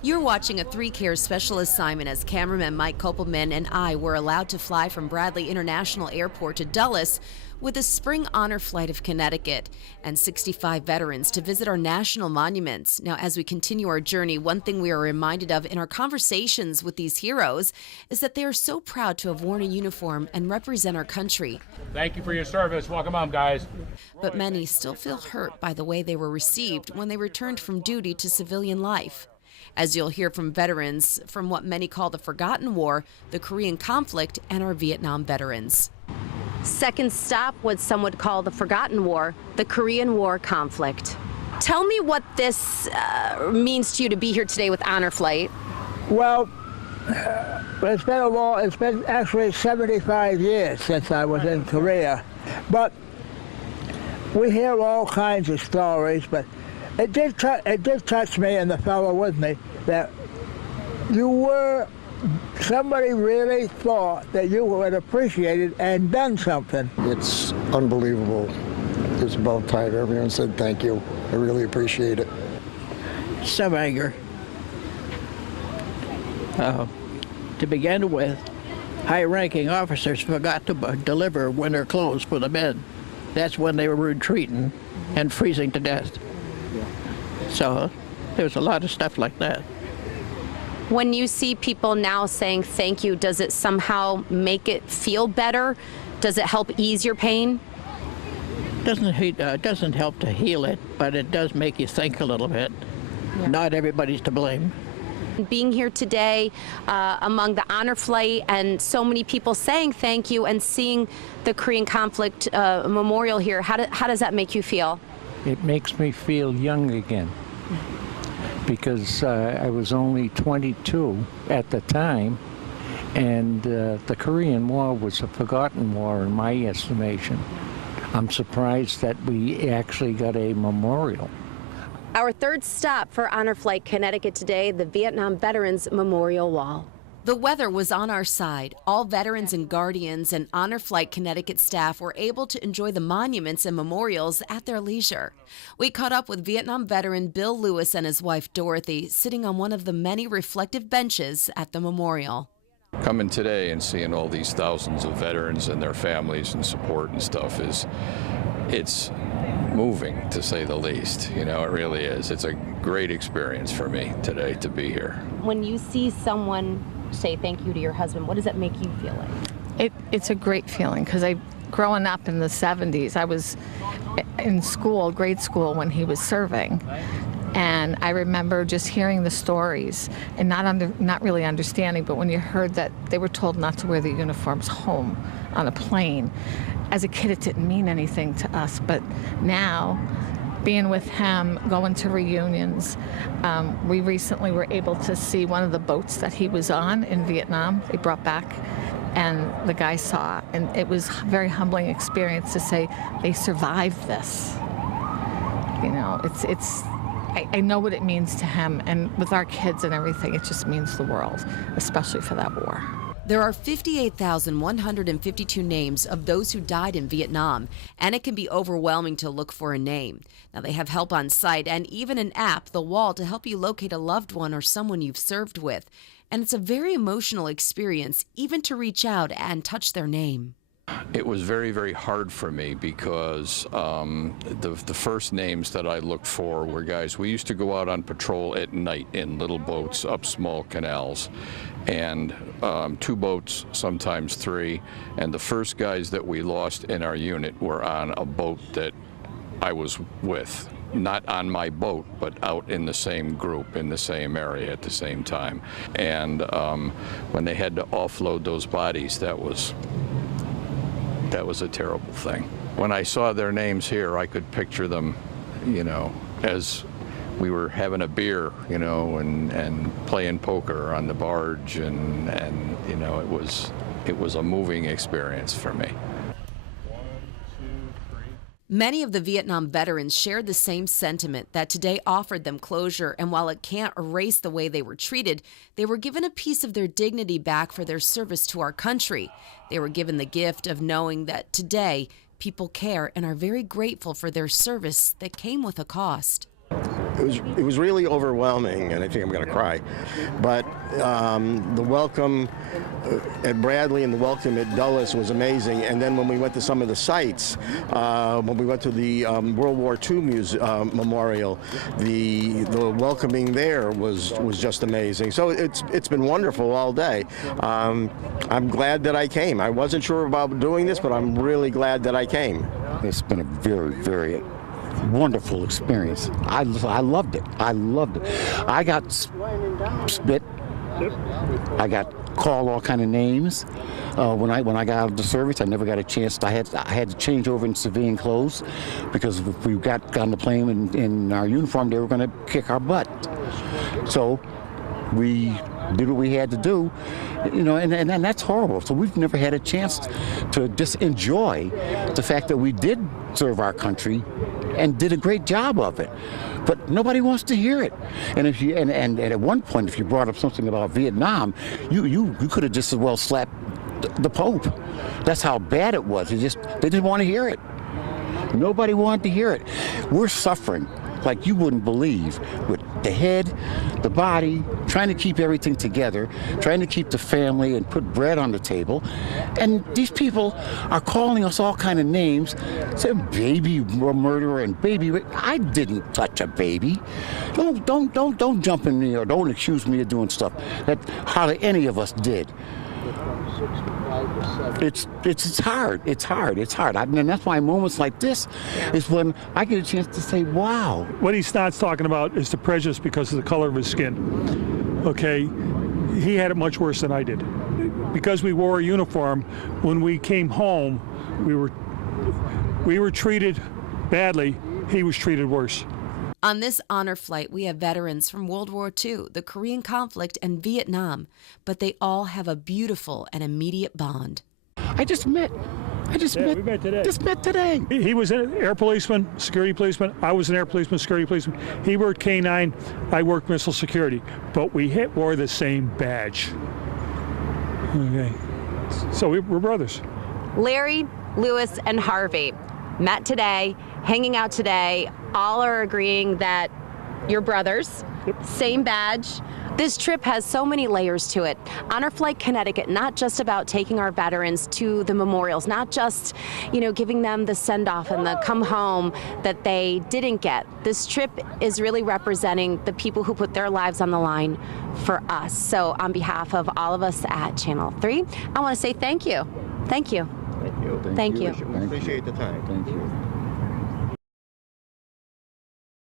You're watching a 3Care special assignment as cameraman Mike Kopelman and I were allowed to fly from Bradley International Airport to Dulles with a Spring Honor Flight of Connecticut and 65 veterans to visit our national monuments. Now, as we continue our journey, one thing we are reminded of in our conversations with these heroes is that they are so proud to have worn a uniform and represent our country. Thank you for your service. Welcome home, guys. But many still feel hurt by the way they were received when they returned from duty to civilian life. As you'll hear from veterans from what many call the Forgotten War, the Korean conflict, and our Vietnam veterans. Second stop, what some would call the Forgotten War, the Korean War conflict. Tell me what this means to you to be here today with Honor Flight. Well, it's been actually 75 years since I was in Korea. But we hear all kinds of stories, but it did touch me and the fellow with me that somebody really thought that you would appreciate it and done something. It's unbelievable. It's about time everyone said thank you. I really appreciate it. Some anger. To begin with, high-ranking officers forgot to deliver winter clothes for the men. That's when they were retreating and freezing to death. So there's a lot of stuff like that. When you see people now saying thank you, does it somehow make it feel better? Does it help ease your pain? Doesn't help to heal it, but it does make you think a little bit. Yeah. Not everybody's to blame. Being here today among the Honor Flight and so many people saying thank you and seeing the Korean conflict memorial here, how does that make you feel? It makes me feel young again because I was only 22 at the time, and the Korean War was a forgotten war in my estimation. I'm surprised that we actually got a memorial. Our third stop for Honor Flight Connecticut today, the Vietnam Veterans Memorial Wall. The weather was on our side. All veterans and guardians and Honor Flight Connecticut staff were able to enjoy the monuments and memorials at their leisure. We caught up with Vietnam veteran Bill Lewis and his wife Dorothy sitting on one of the many reflective benches at the memorial. Coming today and seeing all these thousands of veterans and their families and support and stuff it's moving, to say the least. You know, it really is. It's a great experience for me today to be here. When you see someone say thank you to your husband, what does that make you feel like? It's a great feeling because growing up in the 70s, I was in school, grade school, when he was serving. And I remember just hearing the stories and not really understanding, but when you heard that they were told not to wear the uniforms home on a plane, as a kid it didn't mean anything to us, but now, being with him, going to reunions, we recently were able to see one of the boats that he was on in Vietnam. They brought back, and the guy saw, and it was a very humbling experience to say they survived this. You know, I know what it means to him, and with our kids and everything, it just means the world, especially for that war. There are 58,152 names of those who died in Vietnam, and it can be overwhelming to look for a name. Now, they have help on site and even an app, The Wall, to help you locate a loved one or someone you've served with. And it's a very emotional experience, even to reach out and touch their name. It was very, very hard for me because the first names that I looked for were guys, we used to go out on patrol at night in little boats up small canals, and 2 boats, sometimes 3, and the first guys that we lost in our unit were on a boat that I was with. Not on my boat, but out in the same group, in the same area at the same time. And when they had to offload those bodies, that was a terrible thing. When I saw their names here, I could picture them, you know, as we were having a beer, you know, and playing poker on the barge, and you know, it was a moving experience for me. Many of the Vietnam veterans shared the same sentiment that today offered them closure, and while it can't erase the way they were treated, they were given a piece of their dignity back for their service to our country. They were given the gift of knowing that today people care and are very grateful for their service that came with a cost. It was really overwhelming, and I think I'm going to cry. But the welcome at Bradley and the welcome at Dulles was amazing. And then when we went to some of the sites, when we went to the World War II memorial, the welcoming there was just amazing. So it's been wonderful all day. I'm glad that I came. I wasn't sure about doing this, but I'm really glad that I came. It's been a very, very wonderful experience. I loved it. I loved it. I got spit. I got called all kind of names. When I got out of the service, I never got a chance. I had to change over in civilian clothes because if we got on the plane in our uniform, they were going to kick our butt. So we did what we had to do, and that's horrible. So we've never had a chance to just enjoy the fact that we did serve our country and did a great job of it. But nobody wants to hear it. And if you and at one point, if you brought up something about Vietnam, you could have just as well slapped the Pope. That's how bad it was. They didn't want to hear it. Nobody wanted to hear it. We're suffering like you wouldn't believe, with the head, the body, trying to keep everything together, trying to keep the family and put bread on the table. And these people are calling us all kind of names, saying baby murderer and baby rape. I didn't touch a baby. Don't jump in me or don't accuse me of doing stuff that hardly any of us did. It's hard. It's hard. And that's why moments like this is when I get a chance to say, wow. What he starts talking about is the prejudice because of the color of his skin. Okay, he had it much worse than I did. Because we wore a uniform, when we came home, we were treated badly. He was treated worse. On this honor flight, we have veterans from World War II, the Korean conflict, and Vietnam, but they all have a beautiful and immediate bond. We met today. Just met today. He was an air policeman, security policeman. I was an air policeman, security policeman. He worked K-9. I worked missile security. But we wore the same badge. Okay. So we're brothers. Larry, Lewis, and Harvey met today, hanging out today. All are agreeing that you're brothers, same badge. This trip has so many layers to it. Honor Flight Connecticut, not just about taking our veterans to the memorials, not just, giving them the send-off and the come home that they didn't get. This trip is really representing the people who put their lives on the line for us. So on behalf of all of us at Channel 3, I want to say thank you. Thank you. Thank you. Thank you. Appreciate the time. Thank you.